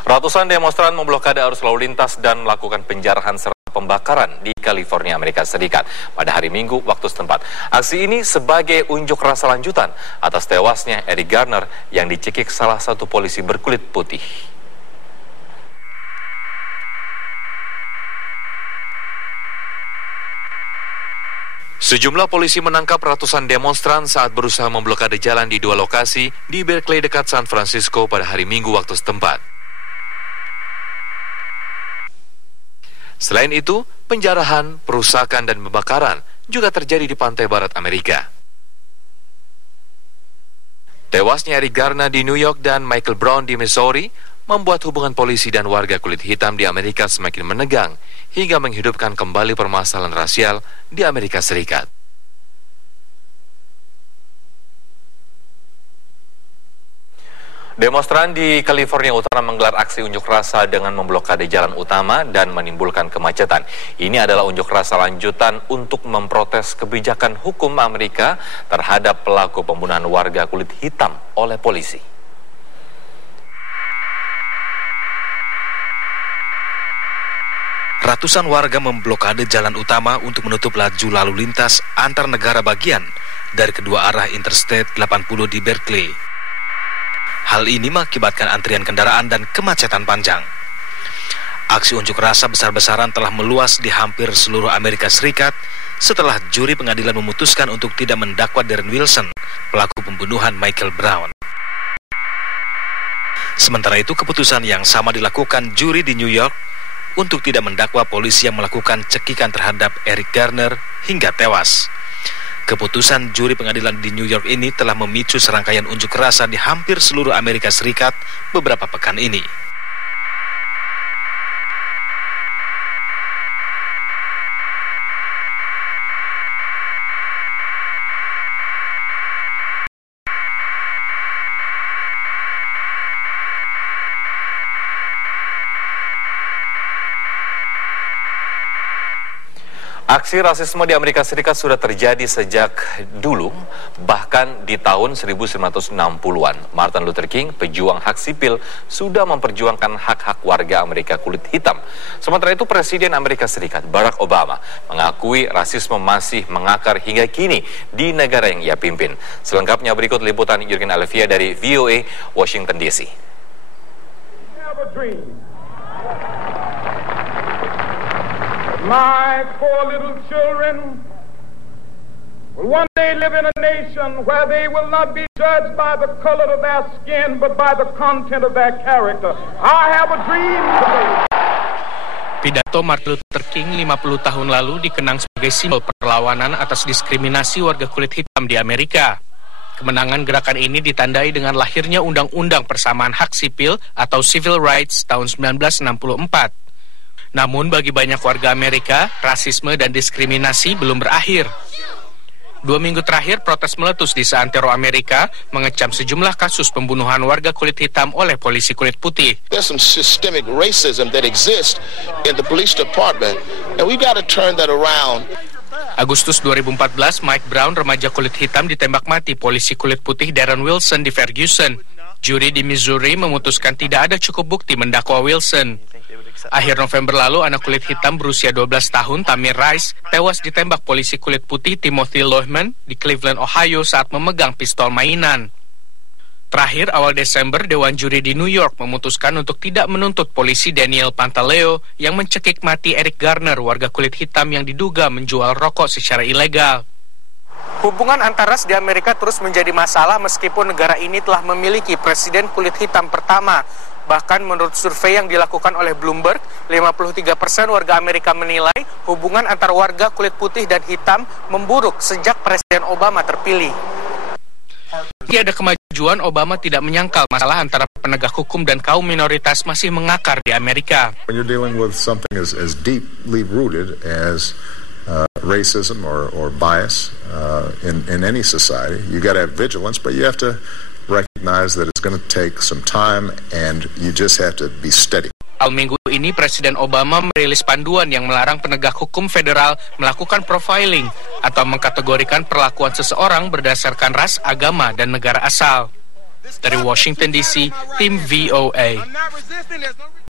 Ratusan demonstran memblokade arus lalu lintas dan melakukan penjarahan serta pembakaran di California, Amerika Serikat pada hari Minggu waktu setempat. Aksi ini sebagai unjuk rasa lanjutan atas tewasnya Eric Garner yang dicekik salah satu polisi berkulit putih. Sejumlah polisi menangkap ratusan demonstran saat berusaha memblokade jalan di dua lokasi di Berkeley dekat San Francisco pada hari Minggu waktu setempat. Selain itu, penjarahan, perusakan, dan pembakaran juga terjadi di pantai barat Amerika. Tewasnya Eric Garner di New York dan Michael Brown di Missouri membuat hubungan polisi dan warga kulit hitam di Amerika semakin menegang hingga menghidupkan kembali permasalahan rasial di Amerika Serikat. Demonstran di California Utara menggelar aksi unjuk rasa dengan memblokade jalan utama dan menimbulkan kemacetan. Ini adalah unjuk rasa lanjutan untuk memprotes kebijakan hukum Amerika terhadap pelaku pembunuhan warga kulit hitam oleh polisi. Ratusan warga memblokade jalan utama untuk menutup laju lalu lintas antar negara bagian dari kedua arah Interstate 80 di Berkeley. Hal ini mengakibatkan antrian kendaraan dan kemacetan panjang. Aksi unjuk rasa besar-besaran telah meluas di hampir seluruh Amerika Serikat setelah juri pengadilan memutuskan untuk tidak mendakwa Darren Wilson, pelaku pembunuhan Michael Brown. Sementara itu, keputusan yang sama dilakukan juri di New York untuk tidak mendakwa polisi yang melakukan cekikan terhadap Eric Garner hingga tewas. Keputusan juri pengadilan di New York ini telah memicu serangkaian unjuk rasa di hampir seluruh Amerika Serikat beberapa pekan ini. Aksi rasisme di Amerika Serikat sudah terjadi sejak dulu, bahkan di tahun 1960-an. Martin Luther King, pejuang hak sipil, sudah memperjuangkan hak-hak warga Amerika kulit hitam. Sementara itu, Presiden Amerika Serikat, Barack Obama, mengakui rasisme masih mengakar hingga kini di negara yang ia pimpin. Selengkapnya berikut liputan Jurgen Alevia dari VOA, Washington DC. My four little children will one day live in a nation where they will not be judged by the color of their skin, but by the content of their character. I have a dream today. Pidato Martin Luther King 50 tahun lalu dikenang sebagai simbol perlawanan atas diskriminasi warga kulit hitam di Amerika. Kemenangan gerakan ini ditandai dengan lahirnya Undang-Undang Persamaan Hak Sipil atau Civil Rights tahun 1964. Namun bagi banyak warga Amerika, rasisme dan diskriminasi belum berakhir. 2 minggu terakhir, protes meletus di seantero Amerika mengecam sejumlah kasus pembunuhan warga kulit hitam oleh polisi kulit putih. There's some systemic racism that exists in the police department, and we got to turn that around. Agustus 2014, Mike Brown, remaja kulit hitam, ditembak mati polisi kulit putih Darren Wilson di Ferguson. Juri di Missouri memutuskan tidak ada cukup bukti mendakwa Wilson. Akhir November lalu, anak kulit hitam berusia 12 tahun, Tamir Rice, tewas ditembak polisi kulit putih Timothy Lohman di Cleveland, Ohio saat memegang pistol mainan. Terakhir, awal Desember, Dewan Juri di New York memutuskan untuk tidak menuntut polisi Daniel Pantaleo yang mencekik mati Eric Garner, warga kulit hitam yang diduga menjual rokok secara ilegal. Hubungan antar ras di Amerika terus menjadi masalah meskipun negara ini telah memiliki presiden kulit hitam pertama. Bahkan menurut survei yang dilakukan oleh Bloomberg, 53% warga Amerika menilai hubungan antar warga kulit putih dan hitam memburuk sejak Presiden Obama terpilih. Meski ada kemajuan, Obama tidak menyangkal masalah antara penegak hukum dan kaum minoritas masih mengakar di Amerika. When you're dealing with something as deeply rooted as racism or bias in any society, you got to have vigilance, but you have to recognize that it's going to take some time and you just have to be steady. Minggu ini Presiden Obama merilis panduan yang melarang penegak hukum federal melakukan profiling atau mengkategorikan perlakuan seseorang berdasarkan ras, agama, dan negara asal. Dari Washington DC, tim VOA.